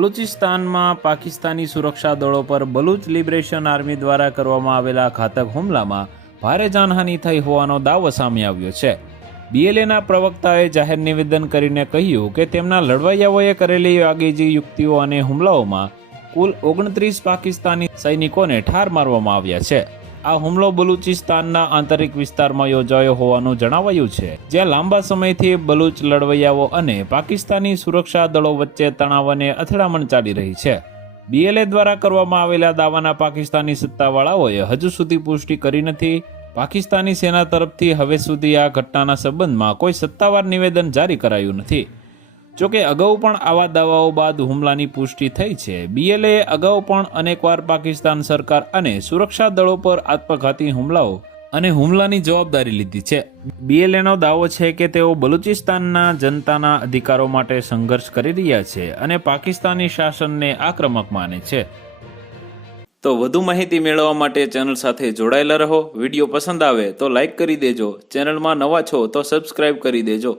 બલુચિસ્તાનમાં પાકિસ્તાની સુરક્ષા દળો પર બલુચ લિબરેશન આર્મી દ્વારા કરવામાં આવેલા ઘાતક હુમલામાં ભારે જાનહાનિ થઈ હોવાનો દાવો સામે આવ્યો છે। BLAના પ્રવક્તાએ જાહેર નિવેદન કરીને કહ્યું કે તેમના લડવૈયાઓએ કરેલી આગેજી યુક્તિઓ અને હુમલાઓમાં કુલ 29 પાકિસ્તાની સૈનિકોને ઠાર મારવામાં આવ્યા છે। આ હુમલો બલુચિસ્તાનના આંતરિક વિસ્તારમાં યોજાયો હોવાનું જણાવાયું છે, જ્યાં લાંબા સમયથી બલુચ લડવૈયાઓ અને પાકિસ્તાની સુરક્ષા દળો વચ્ચે તણાવ અને અથડામણ ચાલી રહી છે। BLA દ્વારા કરવામાં આવેલા દાવાના પાકિસ્તાની સત્તાવાળાઓએ હજુ સુધી પુષ્ટિ કરી નથી। પાકિસ્તાની સેના તરફથી હવે સુધી આ ઘટનાના સંબંધમાં કોઈ સત્તાવાર નિવેદન જારી કરાયું નથી। જોકે અગાઉ પણ આવા દાવાઓ બાદ હુમલાની પુષ્ટિ થઈ છે। BLAએ અગાઉ પણ અનેકવાર પાકિસ્તાન સરકાર અને સુરક્ષા દળો પર આત્મઘાતી હુમલાઓ અને હુમલાની જવાબદારી લીધી છે। BLAનો દાવો છે કે તેઓ બલુચિસ્તાનના જનતાના અધિકારો માટે સંઘર્ષ કરી રહ્યા છે અને પાકિસ્તાની શાસનને આક્રમક માને છે। તો વધુ માહિતી મેળવવા માટે ચેનલ સાથે જોડાયેલા રહો। વિડીયો પસંદ આવે તો લાઈક કરી દેજો। ચેનલમાં નવા છો તો સબસ્ક્રાઇબ કરી દેજો।